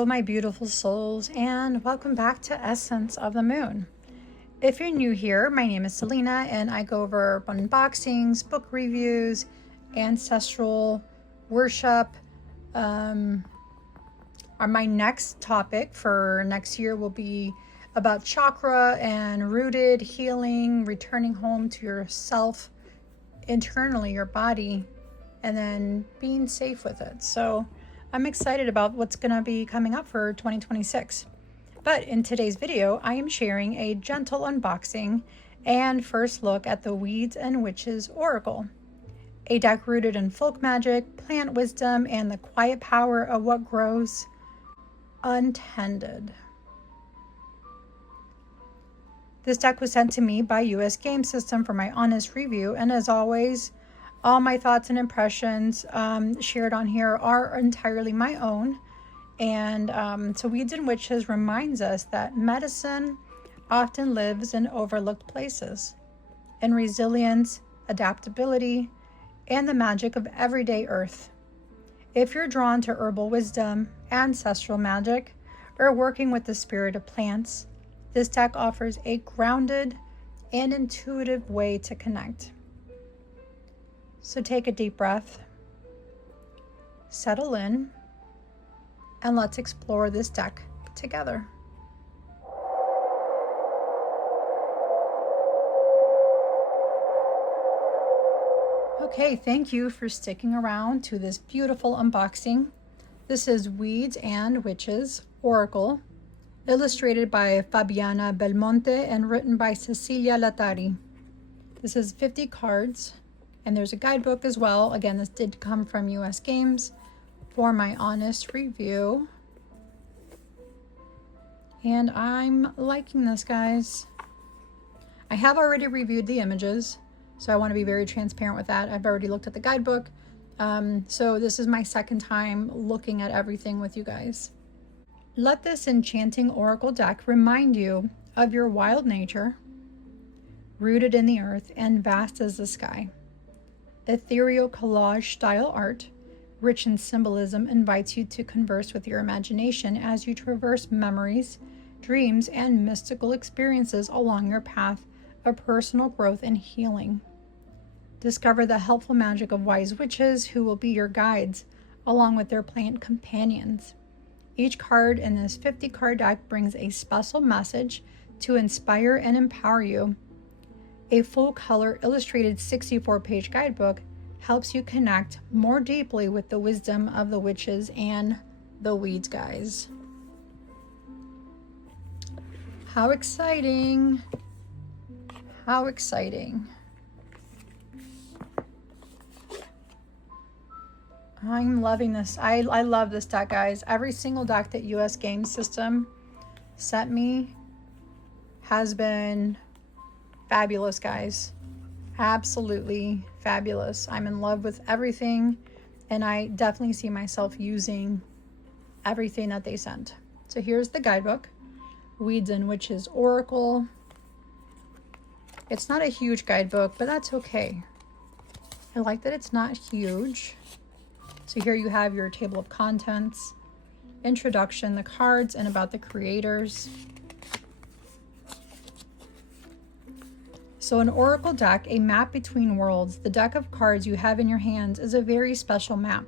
Hello, my beautiful souls, and welcome back to Essence of the Moon. If you're new here, my name is Selena, and I go over unboxings, book reviews, ancestral worship. My next topic for next year will be about chakra and rooted healing, returning home to yourself internally, your body, and then being safe with it. So I'm excited about what's going to be coming up for 2026. But in today's video, I am sharing a gentle unboxing and first look at the Weeds and Witches Oracle, a deck rooted in folk magic, plant wisdom, and the quiet power of what grows untended. This deck was sent to me by US Game System for my honest review, and as always, all my thoughts and impressions shared on here are entirely my own. And so Weeds and Witches reminds us that medicine often lives in overlooked places, in resilience, adaptability, and the magic of everyday earth. If you're drawn to herbal wisdom, ancestral magic, or working with the spirit of plants, this deck offers a grounded and intuitive way to connect. So take a deep breath, settle in, and let's explore this deck together. Okay, thank you for sticking around to this beautiful unboxing. This is Weeds and Witches Oracle, illustrated by Fabiana Belmonte and written by Cecilia Latari. This is 50 cards. And there's a guidebook as well. Again, this did come from US Games for my honest review. And I'm liking this, guys. I have already reviewed the images, so I want to be very transparent with that. I've already looked at the guidebook. So this is my second time looking at everything with you guys. Let this enchanting oracle deck remind you of your wild nature, rooted in the earth and vast as the sky. Ethereal collage style art, rich in symbolism, invites you to converse with your imagination as you traverse memories, dreams, and mystical experiences along your path of personal growth and healing. Discover the helpful magic of wise witches who will be your guides, along with their plant companions. Each card in this 50-card deck brings a special message to inspire and empower you. A full-color illustrated 64-page guidebook helps you connect more deeply with the wisdom of the witches and the weeds, guys. How exciting! How exciting. I'm loving this. I love this deck, guys. Every single deck that US Game System sent me has been fabulous, guys. Absolutely fabulous. I'm in love with everything, and I definitely see myself using everything that they sent. So here's the guidebook, Weeds and Witches Oracle. It's not a huge guidebook, but that's okay. I like that it's not huge. So here you have your table of contents, introduction, the cards, and about the creators. So an oracle deck, a map between worlds. The deck of cards you have in your hands is a very special map.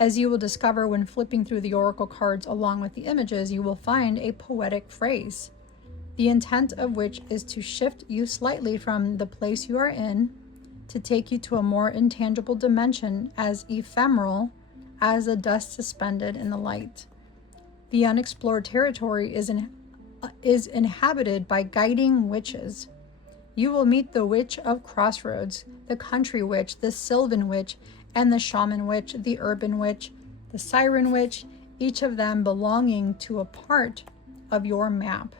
As you will discover when flipping through the oracle cards along with the images, you will find a poetic phrase, the intent of which is to shift you slightly from the place you are in to take you to a more intangible dimension, as ephemeral as the dust suspended in the light. The unexplored territory is inhabited by guiding witches. You will meet the Witch of Crossroads, the Country Witch, the Sylvan Witch, and the Shaman Witch, the Urban Witch, the Siren Witch, each of them belonging to a part of your map.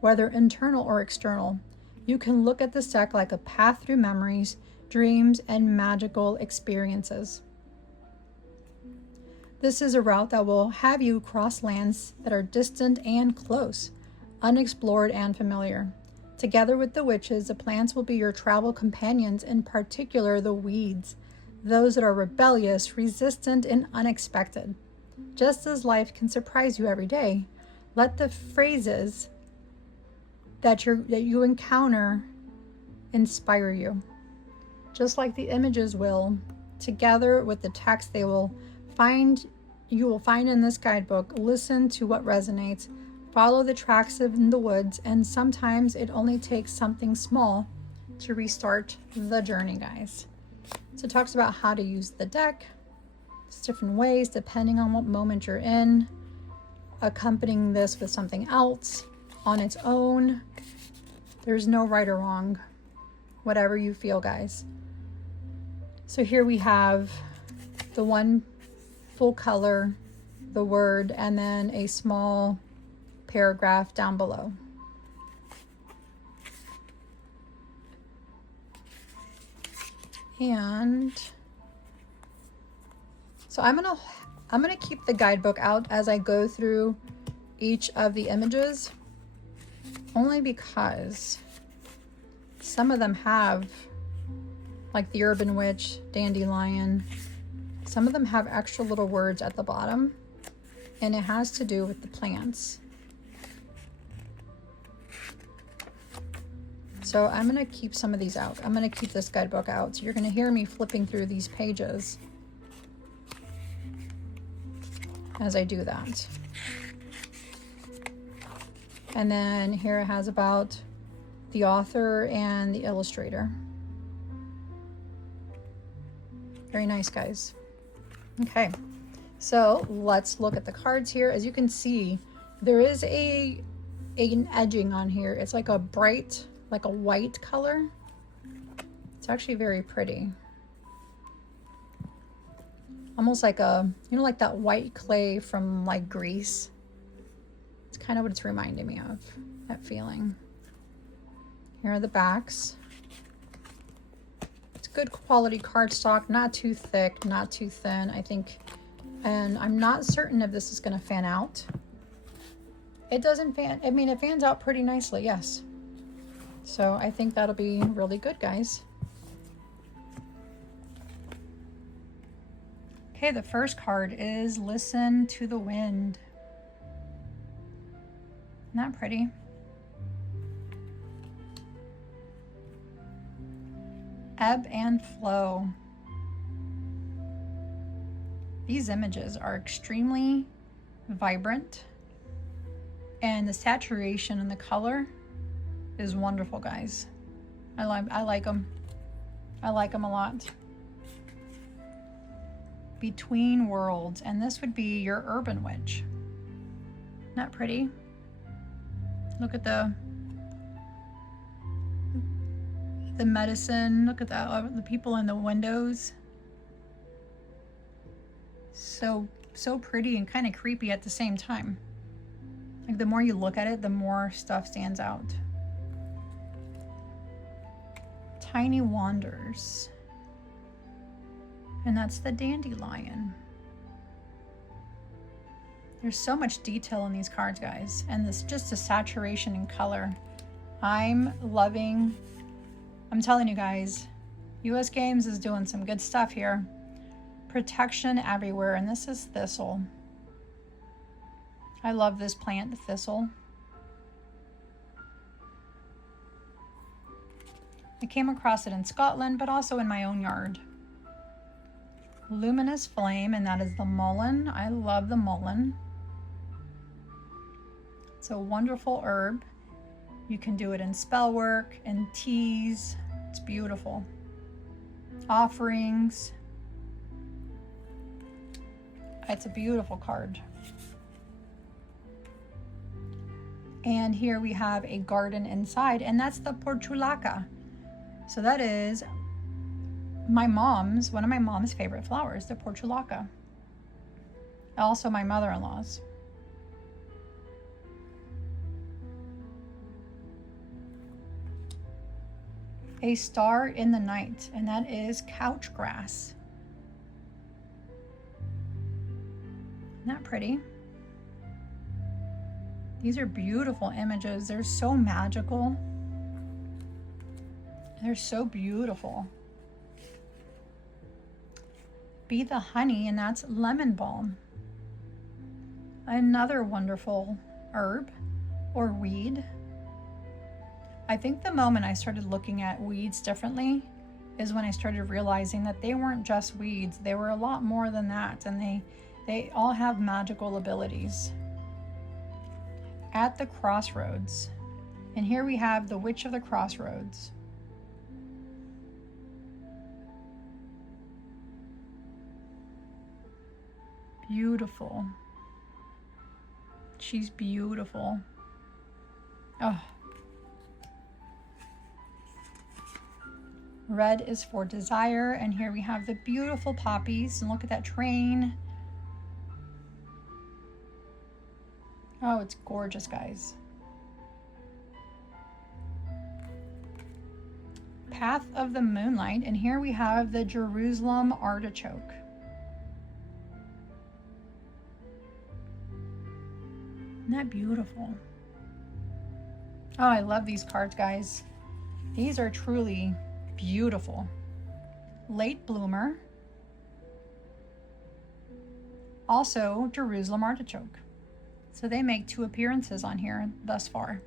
Whether internal or external, you can look at this deck like a path through memories, dreams, and magical experiences. This is a route that will have you cross lands that are distant and close, unexplored and familiar. Together with the witches, the plants will be your travel companions, in particular the weeds, those that are rebellious, resistant, and unexpected. Just as life can surprise you every day, let the phrases that you encounter inspire you. Just like the images will, together with the text you will find in this guidebook, listen to what resonates, follow the tracks in the woods, and sometimes it only takes something small to restart the journey, guys. So it talks about how to use the deck. It's different ways depending on what moment you're in, accompanying this with something else on its own. There's no right or wrong, whatever you feel, guys. So here we have the one full color, the word, and then a small paragraph down below. And so I'm gonna keep the guidebook out as I go through each of the images, only because some of them have, like the urban witch, dandelion, some of them have extra little words at the bottom, and it has to do with the plants. So I'm gonna keep some of these out. I'm gonna keep this guidebook out. So you're gonna hear me flipping through these pages as I do that. And then here it has about the author and the illustrator. Very nice, guys. Okay, so let's look at the cards here. As you can see, there is an edging on here. It's like a bright, like a white color. It's actually very pretty. Almost like a, you know, like that white clay from like Greece. It's kind of what it's reminding me of, that feeling. Here are the backs. It's good quality cardstock, not too thick, not too thin, I think. And I'm not certain if this is gonna fan out. It doesn't fan, I mean, it fans out pretty nicely, yes. So I think that'll be really good, guys. Okay, the first card is Listen to the Wind. Isn't that pretty? Ebb and flow. These images are extremely vibrant, and the saturation and the color is wonderful, guys. I like them. I like them a lot. Between Worlds, and this would be your urban witch. Isn't that pretty? Look at the medicine. Look at that, the people in the windows. So pretty and kind of creepy at the same time. Like the more you look at it, the more stuff stands out. Tiny Wanders. And that's the dandelion. There's so much detail in these cards, guys. And this just a saturation in color. I'm loving, I'm telling you guys, US Games is doing some good stuff here. Protection everywhere, and this is thistle. I love this plant, the thistle. I came across it in Scotland, but also in my own yard. Luminous Flame, and that is the mullein. I love the mullein. It's a wonderful herb. You can do it in spellwork, in teas. It's beautiful. Offerings. It's a beautiful card. And here we have a garden inside, and that's the portulaca. So that is one of my mom's favorite flowers, the portulaca. Also my mother-in-law's. A Star in the Night, and that is couch grass. Isn't that pretty? These are beautiful images. They're so magical. They're so beautiful. Be the Honey, and that's lemon balm. Another wonderful herb or weed. I think the moment I started looking at weeds differently is when I started realizing that they weren't just weeds. They were a lot more than that, and they all have magical abilities. At the Crossroads. And here we have the Witch of the Crossroads. Beautiful. She's beautiful. Oh. Red is for desire, and here we have the beautiful poppies, and look at that train. Oh, it's gorgeous, guys. Path of the Moonlight, and here we have the Jerusalem artichoke. Isn't that beautiful? Oh, I love these cards, guys. These are truly beautiful. Late bloomer. Also, Jerusalem artichoke. So they make 2 appearances on here thus far.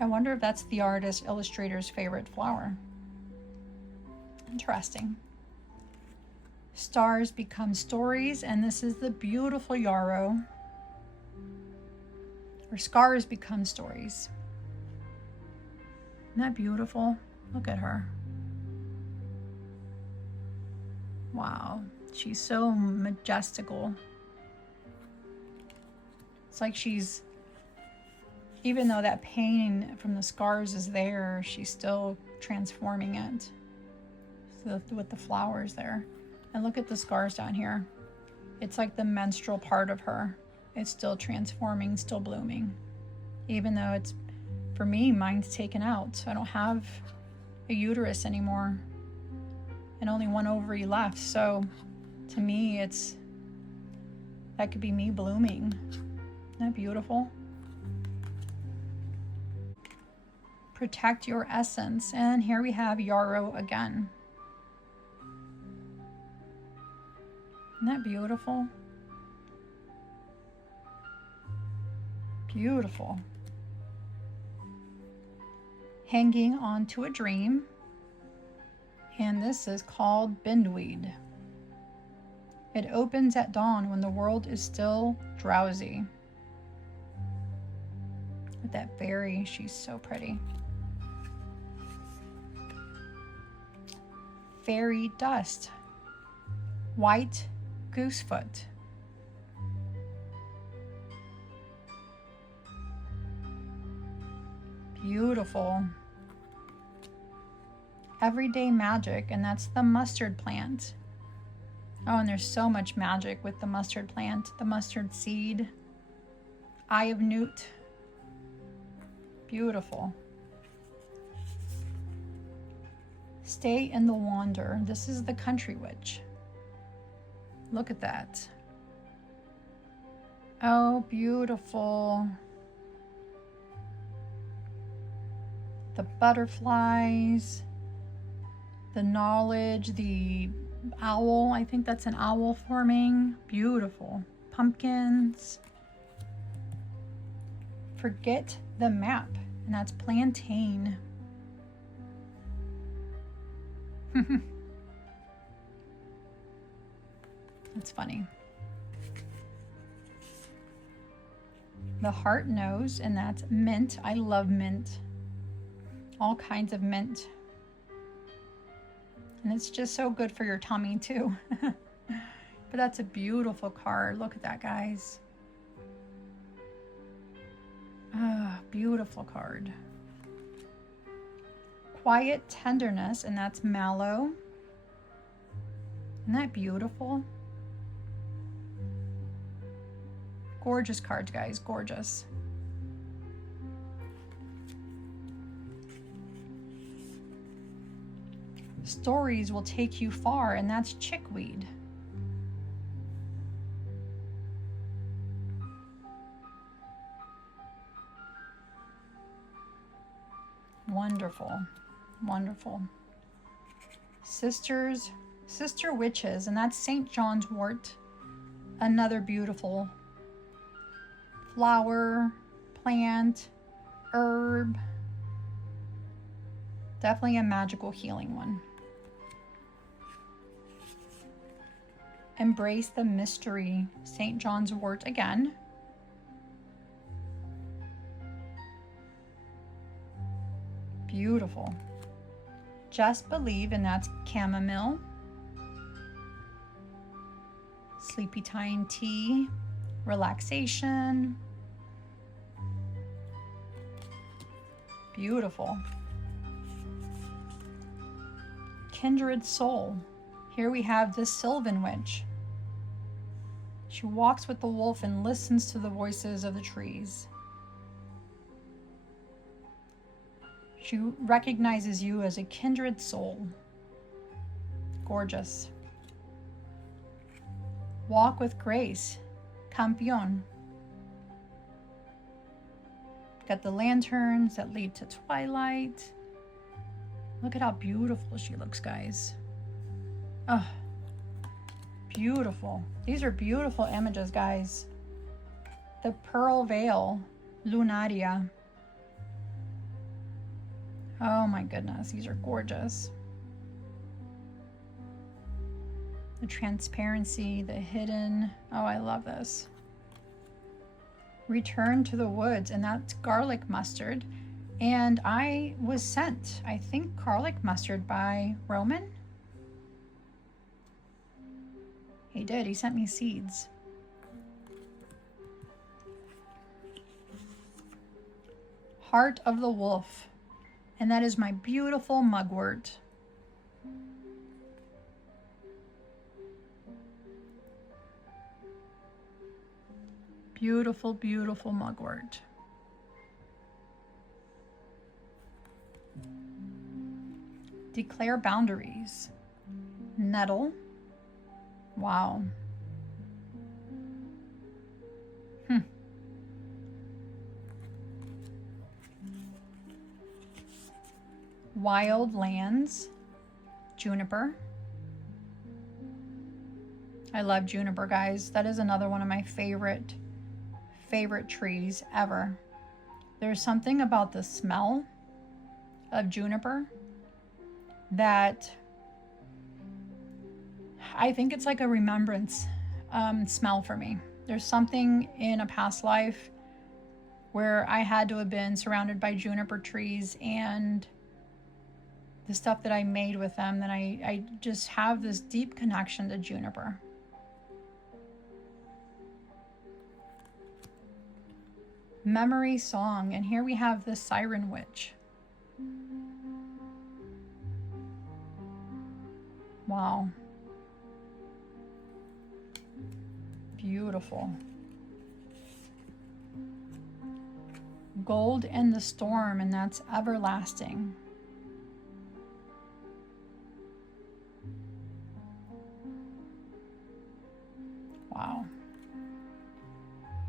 I wonder if that's the artist illustrator's favorite flower. Interesting. Stars become stories, and this is the beautiful yarrow. Or scars become stories. Isn't that beautiful? Look at her. Wow, she's so majestical. It's like she's, even though that pain from the scars is there, she's still transforming it. So with the flowers there. And look at the scars down here. It's like the menstrual part of her. It's still transforming, still blooming. Even though it's, for me, mine's taken out. I don't have a uterus anymore. And only 1 ovary left. So to me, that could be me blooming. Isn't that beautiful? Protect your essence. And here we have yarrow again. Isn't that beautiful? Beautiful. Hanging on to a dream. And this is called bindweed. It opens at dawn when the world is still drowsy. With that berry, she's so pretty. Fairy dust. White goosefoot. Beautiful. Everyday magic, and that's the mustard plant. Oh, and there's so much magic with the mustard plant. The mustard seed. Eye of newt. Beautiful. Stay in the wander. This is the country witch. Look at that. Oh, beautiful. The butterflies, the knowledge, the owl. I think that's an owl forming. Beautiful. Pumpkins. Forget the map, and that's plantain. That's funny. The heart knows, and that's mint. I love mint. All kinds of mint. And it's just so good for your tummy too. But that's a beautiful card. Look at that, guys. Ah, beautiful card. Quiet tenderness, and that's mallow. Isn't that beautiful? Gorgeous cards, guys. Gorgeous. Stories will take you far, and that's chickweed. Wonderful. Wonderful. Sister witches, and that's St. John's wort. Another beautiful flower, plant, herb. Definitely a magical healing one. Embrace the mystery. St. John's wort again. Beautiful. Just believe, and that's chamomile. Sleepy time tea. Relaxation. Beautiful. Kindred soul. Here we have the Sylvan Witch. She walks with the wolf and listens to the voices of the trees. She recognizes you as a kindred soul. Gorgeous. Walk with grace. Campion. Got the lanterns that lead to twilight. Look at how beautiful she looks, guys. Oh, beautiful. These are beautiful images, guys. The Pearl Veil, Lunaria. Oh my goodness, these are gorgeous. The transparency, the hidden. Oh, I love this. Return to the woods, and that's garlic mustard. And I was sent, I think, garlic mustard by Roman. He did, he sent me seeds. Heart of the Wolf. And that is my beautiful mugwort. Beautiful, beautiful mugwort. Declare boundaries. Nettle. Wow. Wild lands. Juniper. I love juniper, guys. That is another one of my favorite trees ever. There's something about the smell of juniper that I think it's like a remembrance smell for me. There's something in a past life where I had to have been surrounded by juniper trees, and the stuff that I made with them, that I just have this deep connection to juniper. Memory song, and here we have the Siren Witch. Wow. Beautiful. Gold in the Storm, and that's everlasting. Wow.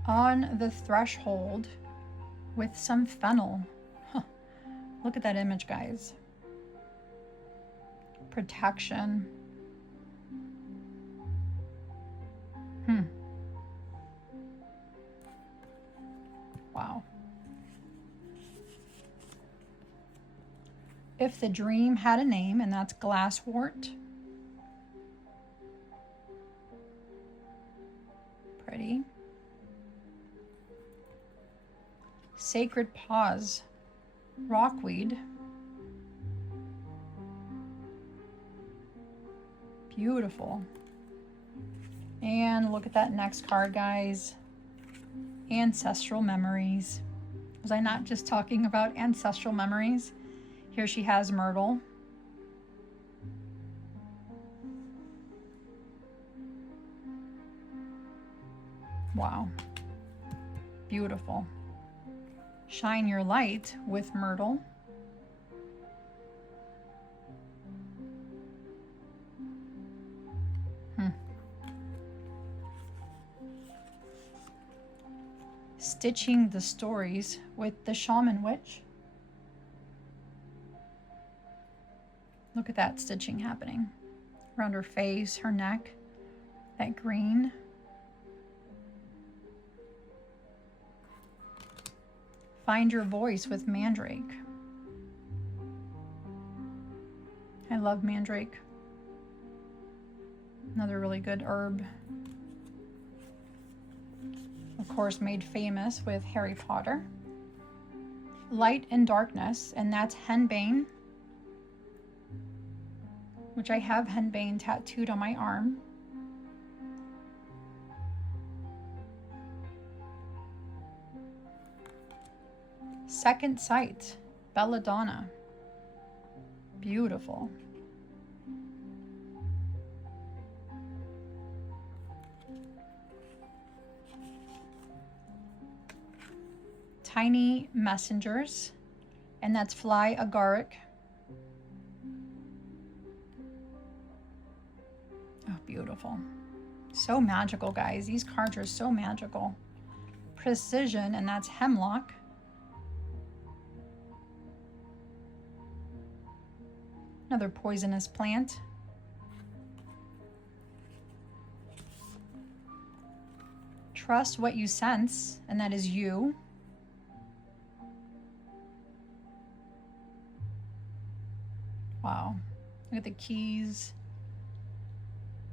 On the Threshold with some fennel. Huh. Look at that image, guys. Protection. Wow. If the Dream Had a Name, and that's glasswort. Pretty. Sacred Pause, rockweed. Beautiful. And look at that next card, guys. Ancestral Memories. Was I not just talking about ancestral memories? Here she has myrtle. Wow. Beautiful. Shine Your Light with myrtle. Stitching the Stories with the Shaman Witch. Look at that stitching happening around her face, her neck, that green. Find your voice with mandrake. I love mandrake. Another really good herb. Of course, made famous with Harry Potter. Light and darkness, and that's henbane, which I have henbane tattooed on my arm. Second sight, belladonna. Beautiful. Tiny messengers, and that's fly agaric. Oh, beautiful. So magical, guys. These cards are so magical. Precision, and that's hemlock. Another poisonous plant. Trust what you sense, and that is you. Wow, look at the keys.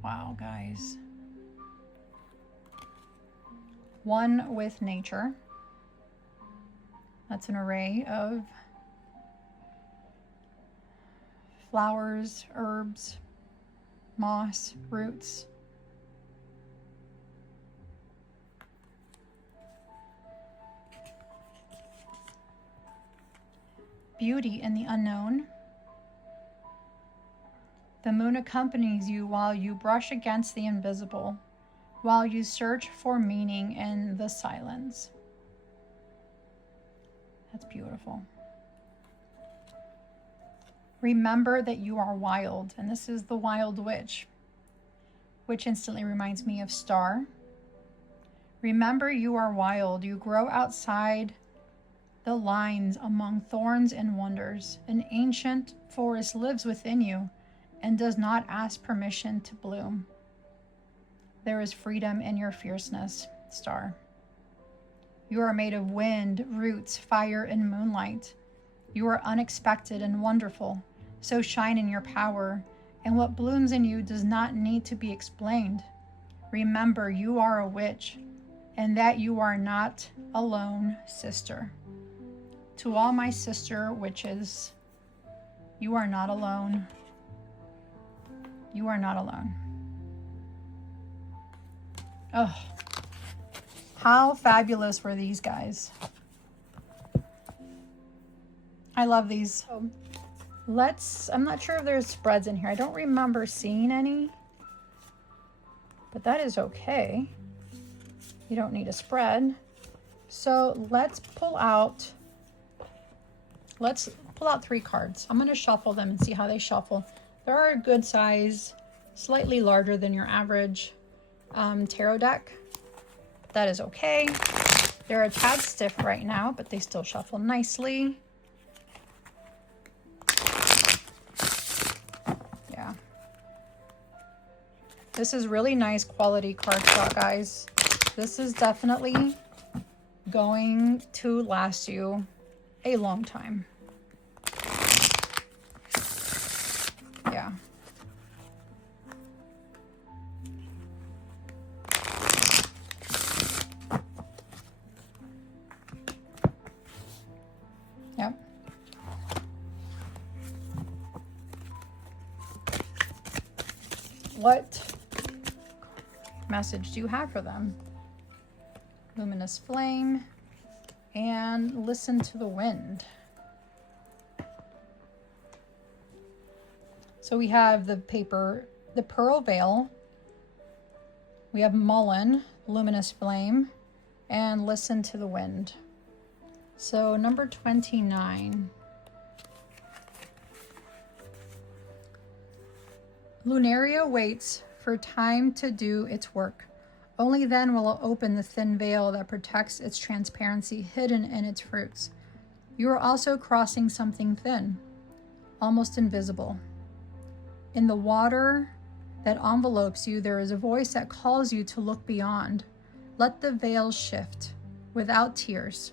Wow, guys. One with nature. That's an array of flowers, herbs, moss, roots. Beauty in the unknown. The moon accompanies you while you brush against the invisible, while you search for meaning in the silence. That's beautiful. Remember that you are wild, and this is the Wild Witch, which instantly reminds me of Star. Remember you are wild. You grow outside the lines among thorns and wonders. An ancient forest lives within you and does not ask permission to bloom. There is freedom in your fierceness, Star. You are made of wind, roots, fire, and moonlight. You are unexpected and wonderful, so shine in your power, and what blooms in you does not need to be explained. Remember, you are a witch, and that you are not alone, sister. To all my sister witches, you are not alone. You are not alone. Oh, how fabulous were these guys? I love these. I'm not sure if there's spreads in here. I don't remember seeing any, but that is okay. You don't need a spread. So let's pull out 3 cards. I'm going to shuffle them and see how they shuffle. They're a good size, slightly larger than your average tarot deck. That is okay. They're a tad stiff right now, but they still shuffle nicely. Yeah. This is really nice quality cardstock, guys. This is definitely going to last you a long time. Yeah. Yep. What message do you have for them? Luminous flame and listen to the wind. So we have the paper, the pearl veil. We have mullein, luminous flame, and listen to the wind. So number 29. Lunaria waits for time to do its work. Only then will it open the thin veil that protects its transparency hidden in its fruits. You are also crossing something thin, almost invisible. In the water that envelopes you, there is a voice that calls you to look beyond. Let the veil shift without tears.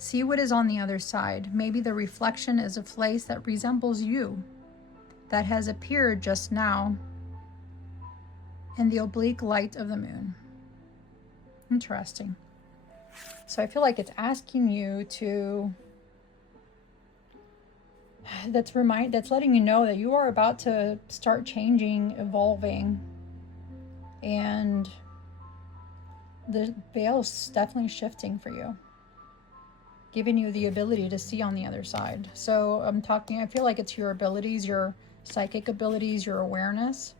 See what is on the other side. Maybe the reflection is a face that resembles you, that has appeared just now in the oblique light of the moon. Interesting. So I feel like it's asking you to, that's letting you know that you are about to start changing, evolving, and the veil is definitely shifting for you, giving you the ability to see on the other side. So I feel like it's your abilities, your psychic abilities, your awareness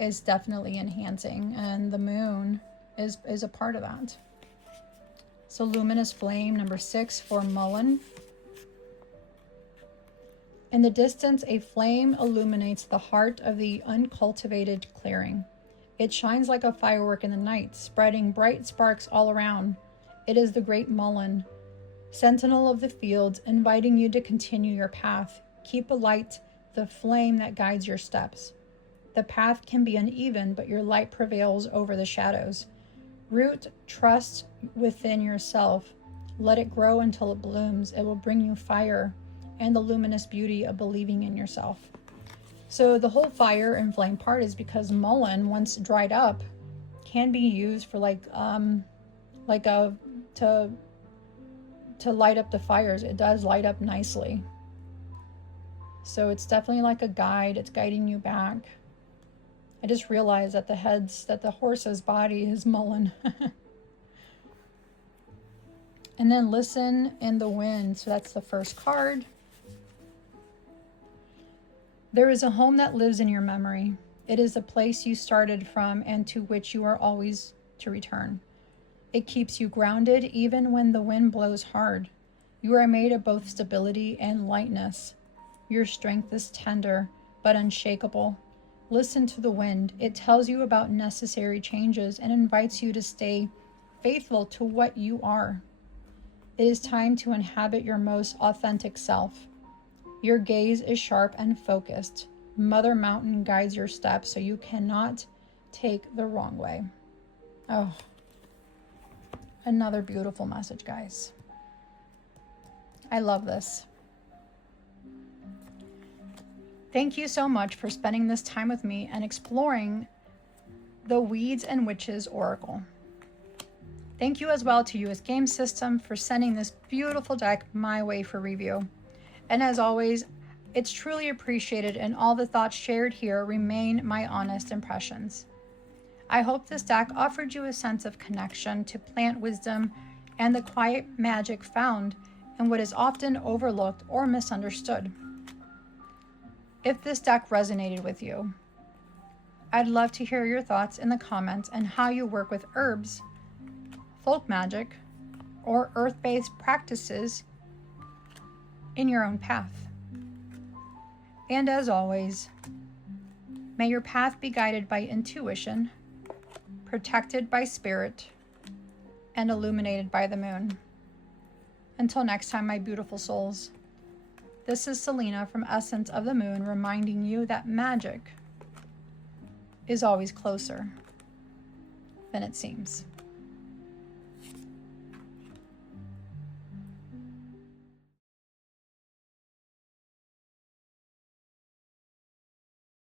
is definitely enhancing, and the moon is a part of that. So luminous flame, number 6 for Mullen. In the distance, a flame illuminates the heart of the uncultivated clearing. It shines like a firework in the night, spreading bright sparks all around. It is the great Mullen, sentinel of the fields, inviting you to continue your path. Keep alight the flame that guides your steps. The path can be uneven, but your light prevails over the shadows. Root trust within yourself. Let it grow until it blooms. It will bring you fire and the luminous beauty of believing in yourself. So the whole fire and flame part is because mullein, once dried up, can be used for to light up the fires. It does light up nicely. So it's definitely like a guide. It's guiding you back. I just realized that the horse's body is mullein. And then listen in the wind. So that's the first card. There is a home that lives in your memory. It is a place you started from and to which you are always to return. It keeps you grounded even when the wind blows hard. You are made of both stability and lightness. Your strength is tender but unshakable. Listen to the wind. It tells you about necessary changes and invites you to stay faithful to what you are. It is time to inhabit your most authentic self. Your gaze is sharp and focused. Mother Mountain guides your steps so you cannot take the wrong way. Oh, another beautiful message, guys. I love this. Thank you so much for spending this time with me and exploring the Weeds and Witches Oracle. Thank you as well to US Game System for sending this beautiful deck my way for review. And as always, it's truly appreciated, and all the thoughts shared here remain my honest impressions. I hope this deck offered you a sense of connection to plant wisdom and the quiet magic found in what is often overlooked or misunderstood. If this deck resonated with you, I'd love to hear your thoughts in the comments and how you work with herbs, folk magic, or earth-based practices in your own path. And as always, may your path be guided by intuition, protected by spirit, and illuminated by the moon. Until next time, my beautiful souls. This is Selena from Essence of the Moon, reminding you that magic is always closer than it seems.